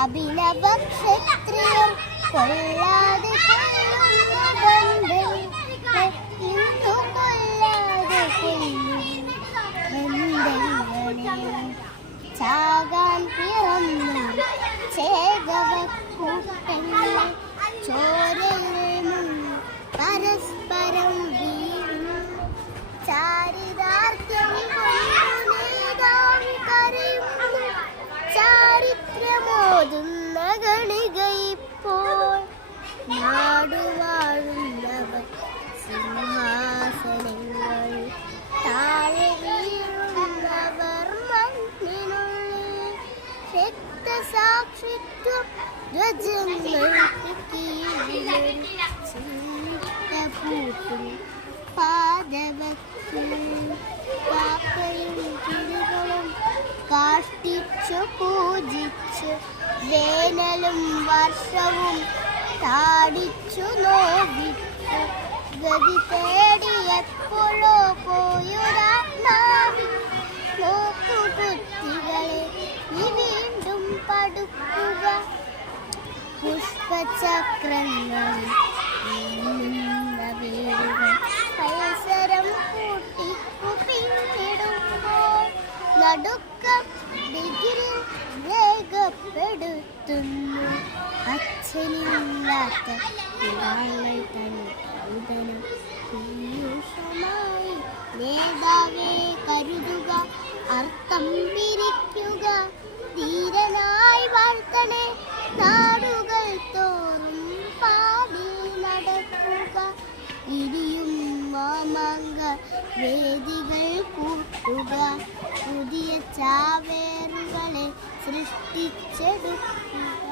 അഭിനവ ക്ഷത്രിയം കൊല്ലാതെ ചാകാൻ പിറന്നു ചേകവ കൂട്ടങ്ങൾ ചോരയിൽ പരസ്പരം വീഴുന്നു ചാരിതാർത്ഥ്യം കരയുന്നു ചാരിത്രമോതുന്ന ഗണികയിപ്പോൾ നാടുവാഴുന്നവർ സിംഹാസനങ്ങൾ താഴെ വീഴുന്നവർ മണ്ണിനുള്ളിൽ രക്തസാക്ഷിത്വം ധ്വജങ്ങൾക്ക് കീഴിൽ പൂട്ടും പാദവത്തിൽ പാപ്പയും കിളികളും കാഷ്ടിച്ചു പൂജിച്ചു വേനലും വർഷവും താടിച്ചു നോവിച്ചു ഗതി തേടി എപ്പോഴോ പോയൊരാത്മാവി നോക്കുകുത്തികളെ നീ വീണ്ടും പടുക്കുക പുഷ്പചക്രങ്ങളിൽ വേരുകൾ പരിസരം കൂട്ടിക്കു പിന്നിടുമ്പോൾ നടുക്കം ഡിഗ്രി രേഖപ്പെടുത്തുന്നു അച്ഛനില്ലാത്ത പിതാങ്ങൾ തന്നെ കരുതണം പീയൂഷമായി നേതാവേ കരുതുക അർത്ഥം പിരിക്കുക ധീരനായി വാഴ്ത്തണേ നാടുകൾ തോറും പാടി നടക്കുക ഇനിയും മാമാങ്ക വേദികൾ കൂട്ടുക പുതിയ ചാവേറുകളെ സൃഷ്ടിച്ചെടുക്കുക